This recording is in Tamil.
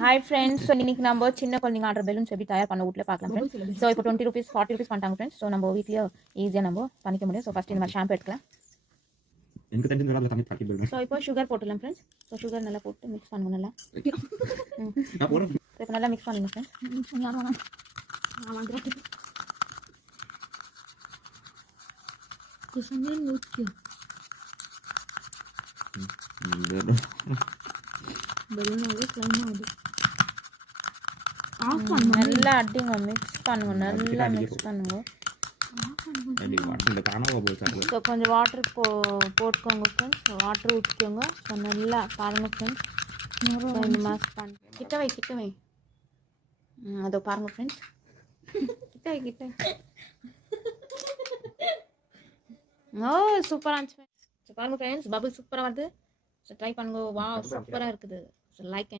Hi friends. ஸோ இன்னைக்கு நம்ம சின்ன குழந்தைங்க ஆர்டர் பெலூன்ஸ் எப்படி தயார் பண்ண வீட்டில் பார்க்கலாம் ஃப்ரெண்ட்ஸ். ஸோ இப்போ 20 rupees 40 rupees பண்ணிட்டாங்க ஃப்ரெண்ட்ஸ். ஸோ நம்ம வீட்லேயே ஈஸியாக நம்ம பண்ணிக்க முடியும். ஸோ ஃபஸ்ட் இந்த மாதிரி ஷாம்பு எடுக்கலாம். எனக்கு தெரிஞ்ச வேற தண்ணி பாக்கெட் போடுங்க. ஸோ இப்போ சுகர் போட்டுடலாம் ஃப்ரெண்ட்ஸ். ஸோ சுகர் நல்லா போட்டு மிக்ஸ் பண்ணுங்க நல்லா. நான் போறேன். இப்போ நல்லா மிக்ஸ் பண்ணுங்க ஃப்ரெண்ட்ஸ். மிக்ஸ் பண்ணி யாரும் வேணாம். நான் வந்துடுறேன். கிருஷ்ணன் நூற்றி பெலூன் ஆகுது ஸ்லைம் ஆகுது. நல்லா அடிங்க, மிக்ஸ் பண்ணுங்க, நல்லா மிக்ஸ் பண்ணுங்க. ஸோ கொஞ்சம் வாட்டர் போட்டுக்கோங்க ஃப்ரெண்ட்ஸ். வாட்டர் ஊற்றிக்கோங்க. ஸோ நல்லா பாருங்கள் ஃப்ரெண்ட்ஸ். இந்த மாஸ்க் பண்ணி கிட்ட வை அதோ பாருங்கள் ஃப்ரெண்ட்ஸ். கிட்ட ஓ சூப்பராக இருந்துச்சு. ஸோ பாருங்கள் ஃப்ரெண்ட்ஸ், பபுள் சூப்பராக வருது. ஸோ ட்ரை பண்ணுங்க. வா சூப்பராக இருக்குது. So like